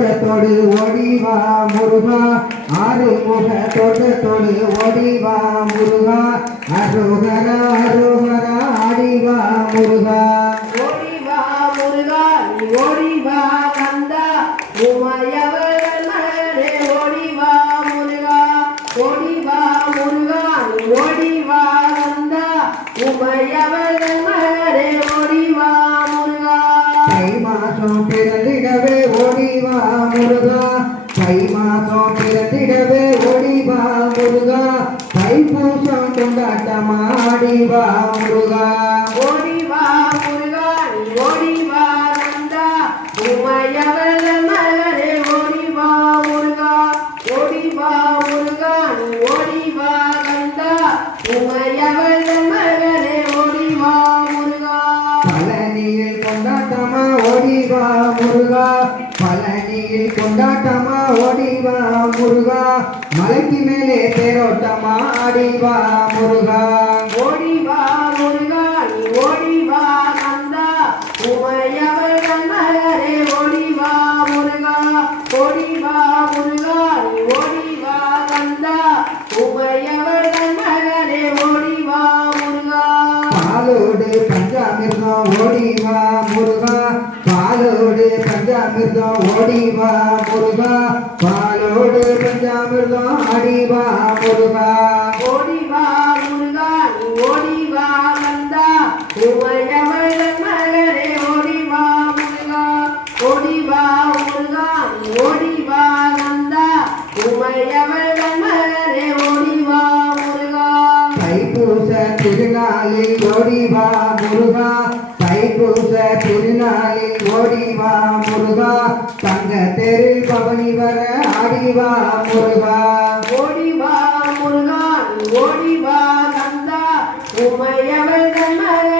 தோற்றத்தோடு ஓடிவா முருகா ஆறுமுக தோற்றத்தோடு ஓடிவா முருகா அரோகரா அரோகரா ஆடிவா முருகா ஓடிவா முருகா ஓடிவா கந்தா உமையவள் மகனே ஓடிவா முருகா ஓடிவா முருகா ஓடிவா கந்தா உமையவள் மகனே ஓடிவா முருகா தை மாசம் பிறந்திடவே ஓடிவா முருகா தை மாசம் பிறந்திடவே ஓடிவா முருகா தைப்பூசம் கொண்டாட்டமா ஆடிவா முருகா ஓடிவா முருகா ஓடிவா கந்தா உமையவள் மகனே ஓடிவா முருகா ஓடிவா முருகா ஓடிவா கந்தா உமையவள் மகனே ஓடிவா முருகா பழனியில் கொண்டாட்டமா ஓடிவா முருகா பழனியில் கொண்டாட்டமா ஓடிவா முருகா மலைக்கு மேலே தேரோட்டமா ஆடிவா முருகா ஓடிவா முருகா ஓடிவா கந்தா உமையவள் மகனே ஓடிவா முருகா ஓடிவா முருகா ஓடிவா கந்தா உமையவள் மகனே ஓடிவா முருகா பாலோடு பஞ்சாமிர்தம் ஓடிவா முருகா பாலோடு பஞ்சாமிர்தம் ஓடிவா முருகா பாலோடு பஞ்சாமிர்தம் ஆடிவா முருகா ஓடிவா முருகா ஓடிவா கந்தா உமையவள் மகனே ஓடிவா முருகா ஓடிவா முருகா ஓடிவா கந்தா உமையவள் மகனே ஓடிவா முருகா தைப்பூச திருநாளில் ஓடிவா முருகா தைப்பூச திருநாளில் ஓடிவா முருகா தங்க தெரு பவனி வர ஆடிவா முருகா ஓடிவா முருகா ஓடிவா கந்தா உமையவள் மகனே